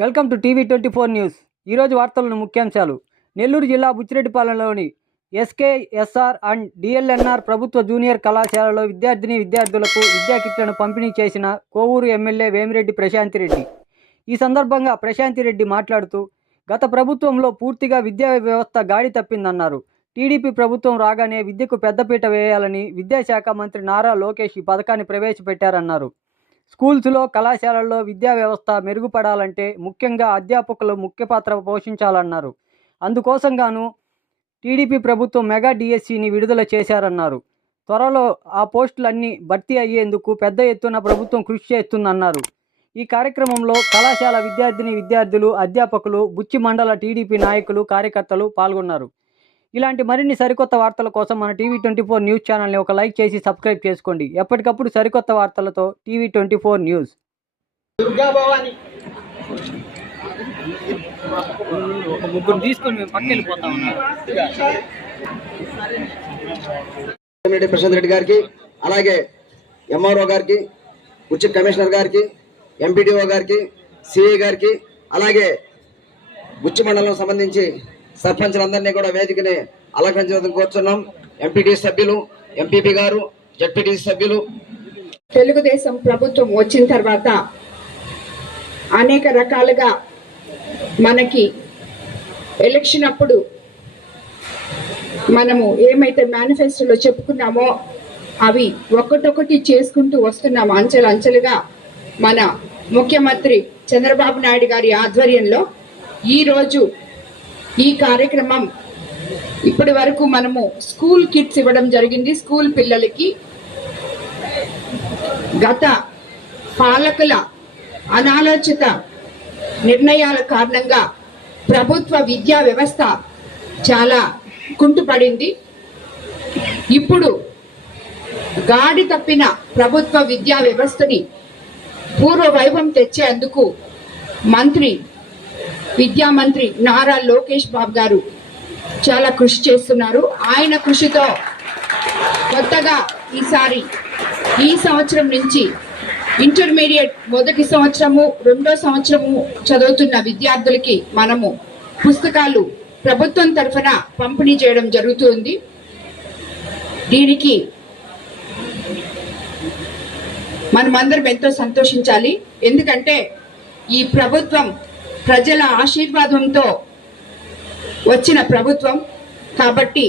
Welcome to TV 24 news. ఈరోజు వార్తలను ముఖ్యాంశాలు. నెల్లూరు జిల్లా బుచ్చిరెడ్డిపాలెంలోని ఎస్కేఎస్ఆర్ అండ్ డిఎల్ఎన్ఆర్ ప్రభుత్వ జూనియర్ కళాశాలలో విద్యార్థులకు విద్యా కిట్లను పంపిణీ చేసిన కోవూరు ఎమ్మెల్యే వేమిరెడ్డి ప్రశాంతిరెడ్డి. ఈ సందర్భంగా ప్రశాంతిరెడ్డి మాట్లాడుతూ గత ప్రభుత్వంలో పూర్తిగా విద్యా వ్యవస్థ గాడి తప్పిందన్నారు. టీడీపీ ప్రభుత్వం రాగానే విద్యకు పెద్దపీట వేయాలని విద్యాశాఖ మంత్రి నారా లోకేష్ ఈ పథకాన్ని ప్రవేశపెట్టారన్నారు. స్కూల్స్లో కళాశాలల్లో విద్యా వ్యవస్థ మెరుగుపడాలంటే ముఖ్యంగా అధ్యాపకులు ముఖ్య పాత్ర పోషించాలన్నారు. అందుకోసంగాను టీడీపీ ప్రభుత్వం మెగా డిఎస్సిని విడుదల చేశారన్నారు. త్వరలో ఆ పోస్టులన్నీ భర్తీ అయ్యేందుకు పెద్ద ఎత్తున ప్రభుత్వం కృషి చేస్తుందన్నారు. ఈ కార్యక్రమంలో కళాశాల విద్యార్థులు, అధ్యాపకులు, బుచ్చి మండల టీడీపీ నాయకులు, కార్యకర్తలు పాల్గొన్నారు. ఇలాంటి మరిన్ని సరికొత్త వార్తల కోసం మన టీవీ 24 న్యూస్ ఛానల్ని ఒక లైక్ చేసి సబ్స్క్రైబ్ చేసుకోండి. ఎప్పటికప్పుడు సరికొత్త వార్తలతో టీవీ 24 న్యూస్. ముగ్గురు తీసుకొని మేము పక్కన వెళ్ళిపోతా ఉన్నాం. ప్రశాంత్ రెడ్డి గారికి, అలాగే ఎంఆర్ఓ గారికి, ఉచిత కమిషనర్ గారికి, ఎంపీడీఓ గారికి, సిఐ గారికి, అలాగే బుచ్చి మండలం సంబంధించి సర్పంచులందరినీ కూడా వేదికని అలంకరించడం కోరుతున్నాం. ఎంపీటీ సభ్యులు, ఎంపీపీ గారు, జడ్పీటీ సభ్యులు. తెలుగుదేశం ప్రభుత్వం వచ్చిన తర్వాత అనేక రకాలుగా మనకి ఎలక్షన్ అప్పుడు మనము ఏమైతే మేనిఫెస్టోలో చెప్పుకున్నామో అవి ఒక్కొక్కటి చేసుకుంటూ వస్తున్నాము. అంచెలుగా మన ముఖ్యమంత్రి చంద్రబాబు నాయుడు గారి ఆధ్వర్యంలో ఈరోజు ఈ కార్యక్రమం ఇప్పటి వరకు మనము స్కూల్ కిట్స్ ఇవ్వడం జరిగింది. స్కూల్ పిల్లలకి గత పాలకుల అనాలోచిత నిర్ణయాల కారణంగా ప్రభుత్వ విద్యా వ్యవస్థ చాలా కుంటుపడింది. ఇప్పుడు గాడి తప్పిన ప్రభుత్వ విద్యా వ్యవస్థని పూర్వ వైభవం తెచ్చేందుకు విద్యా మంత్రి నారా లోకేష్ బాబు గారు చాలా కృషి చేస్తున్నారు. ఆయన కృషితో కొత్తగా ఈ సంవత్సరం నుంచి ఇంటర్మీడియట్ మొదటి సంవత్సరము, రెండో సంవత్సరము చదువుతున్న విద్యార్థులకి మనము పుస్తకాలు ప్రభుత్వం తరఫున పంపిణీ చేయడం జరుగుతుంది. దీనికి మనమందరం ఎంతో సంతోషించాలి. ఎందుకంటే ఈ ప్రభుత్వం ప్రజల ఆశీర్వాదంతో వచ్చిన ప్రభుత్వం కాబట్టి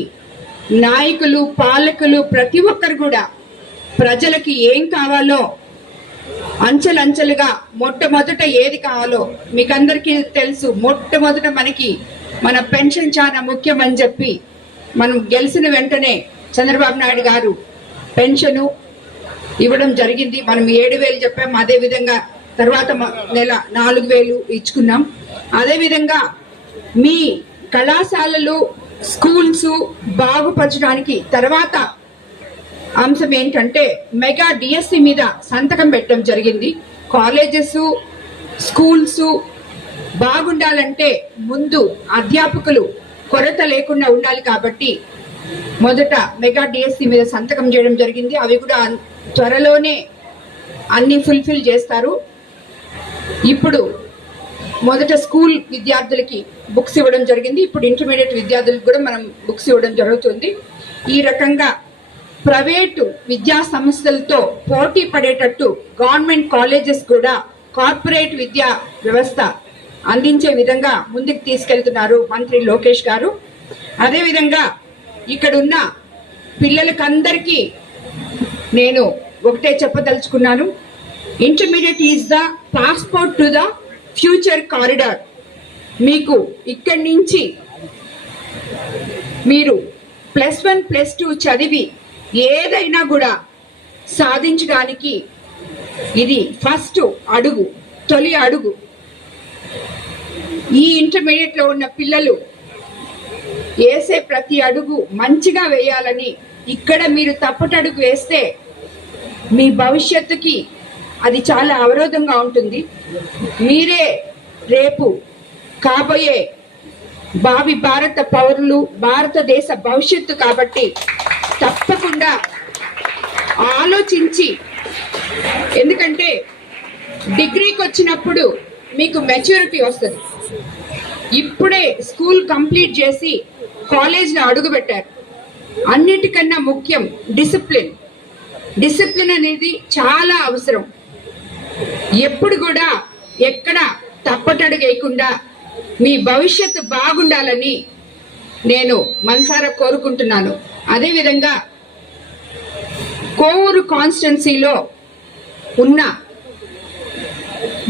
నాయకులు, పాలకులు ప్రతి ఒక్కరు కూడా ప్రజలకి ఏం కావాలో అంచెలుగా మొట్టమొదట ఏది కావాలో మీకందరికీ తెలుసు. మొట్టమొదట మన పెన్షన్ చాలా ముఖ్యం అని చెప్పి మనం గెలిచిన వెంటనే చంద్రబాబు నాయుడు గారు పెన్షను ఇవ్వడం జరిగింది. మనం 7,000 చెప్పాం. అదే విధంగా తర్వాత నెల 4,000 ఇచ్చుకున్నాం. అదేవిధంగా మీ కళాశాలలు, స్కూల్స్ బాగుపరచడానికి తర్వాత అంశం ఏంటంటే మెగా డిఎస్సి మీద సంతకం పెట్టడం జరిగింది. కాలేజెస్, స్కూల్స్ బాగుండాలంటే ముందు అధ్యాపకులు కొరత లేకుండా ఉండాలి కాబట్టి మొదట మెగా డిఎస్సి మీద సంతకం చేయడం జరిగింది. అవి కూడా త్వరలోనే అన్ని ఫుల్ఫిల్ చేస్తారు. ఇప్పుడు మొదట స్కూల్ విద్యార్థులకి బుక్స్ ఇవ్వడం జరిగింది. ఇప్పుడు ఇంటర్మీడియట్ విద్యార్థులకు కూడా మనం బుక్స్ ఇవ్వడం జరుగుతుంది. ఈ రకంగా ప్రైవేటు విద్యా సంస్థలతో పోటీ పడేటట్టు గవర్నమెంట్ కాలేజెస్ కూడా కార్పొరేట్ విద్యా వ్యవస్థ అందించే విధంగా ముందుకు తీసుకెళ్తున్నారు మంత్రి లోకేష్ గారు. అదేవిధంగా ఇక్కడున్న పిల్లలకందరికీ నేను ఒకటే చెప్పదలుచుకున్నాను. Intermediate is the passport to the future corridor. మీకు ఇక్కడి నుంచి మీరు +1, +2 చదివి ఏదైనా కూడా సాధించడానికి ఇది ఫస్ట్ అడుగు, తొలి అడుగు. ఈ ఇంటర్మీడియట్లో ఉన్న పిల్లలు వేసే ప్రతి అడుగు మంచిగా వేయాలని, ఇక్కడ మీరు తప్పటడుగు వేస్తే మీ భవిష్యత్తుకి అది చాలా అవరోధంగా ఉంటుంది. మీరే రేపు కాబోయే భావి భారత పౌరులు, భారతదేశ భవిష్యత్తు కాబట్టి తప్పకుండా ఆలోచించి, ఎందుకంటే డిగ్రీకి వచ్చినప్పుడు మీకు మెచ్యూరిటీ వస్తుంది. ఇప్పుడే స్కూల్ కంప్లీట్ చేసి కాలేజ్లో అడుగు పెట్టారు. అన్నిటికన్నా ముఖ్యం డిసిప్లిన్. డిసిప్లిన్ అనేది చాలా అవసరం. ఎప్పుడు కూడా ఎక్కడ తప్పటడుగు వేయకుండా మీ భవిష్యత్తు బాగుండాలని నేను మనసారా కోరుకుంటున్నాను. అదేవిధంగా కోవూరు కాన్స్టిట్యున్సీలో ఉన్న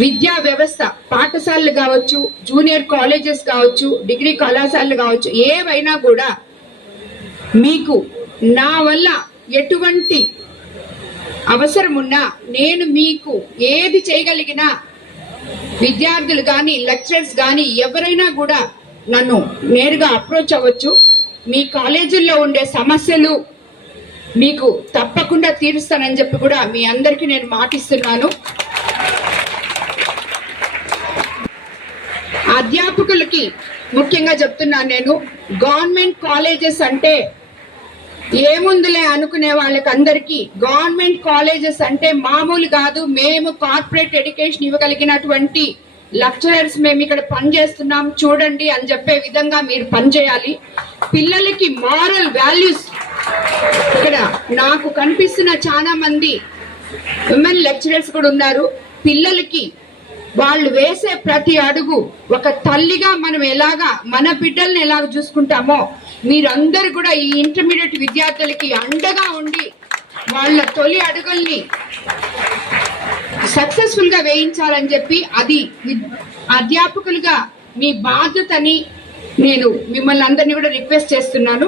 విద్యా వ్యవస్థ, పాఠశాలలు కావచ్చు, జూనియర్ కాలేజెస్ కావచ్చు, డిగ్రీ కళాశాలలు కావచ్చు, ఏవైనా కూడా మీకు నా వల్ల ఎటువంటి అవసరం ఉన్నా నేను మీకు ఏది చేయగలిగినా విద్యార్థులు కానీ లెక్చరర్స్ కానీ ఎవరైనా కూడా నన్ను నేరుగా అప్రోచ్ అవ్వచ్చు. మీ కాలేజీల్లో ఉండే సమస్యలు మీకు తప్పకుండా తీరుస్తానని చెప్పి కూడా మీ అందరికీ నేను మాటిస్తున్నాను. అధ్యాపకులకి ముఖ్యంగా చెప్తున్నాను నేను, గవర్నమెంట్ కాలేజెస్ అంటే ఏముందులే అనుకునే వాళ్ళకి అందరికీ గవర్నమెంట్ కాలేజెస్ అంటే మామూలు కాదు. మేము కార్పొరేట్ ఎడ్యుకేషన్ ఇవ్వగలిగినటువంటి లెక్చరర్స్ మేము ఇక్కడ పనిచేస్తున్నాం చూడండి అని చెప్పే విధంగా మీరు పనిచేయాలి. పిల్లలకి మారల్ వాల్యూస్, ఇక్కడ నాకు కనిపిస్తున్న చాలా మంది విమెన్ లెక్చరర్స్ కూడా ఉన్నారు. పిల్లలకి వాళ్ళు వేసే ప్రతి అడుగు ఒక తల్లిగా మనం ఎలాగా మన బిడ్డల్ని ఎలాగ చూసుకుంటామో మీరందరూ కూడా ఈ ఇంటర్మీడియట్ విద్యార్థులకి అండగా ఉండి వాళ్ళ తొలి అడుగుల్ని సక్సెస్ఫుల్ గా వేయించాలని చెప్పి అది అధ్యాపకులుగా మీ బాధ్యతని నేను మిమ్మల్ని అందరినీ కూడా రిక్వెస్ట్ చేస్తున్నాను.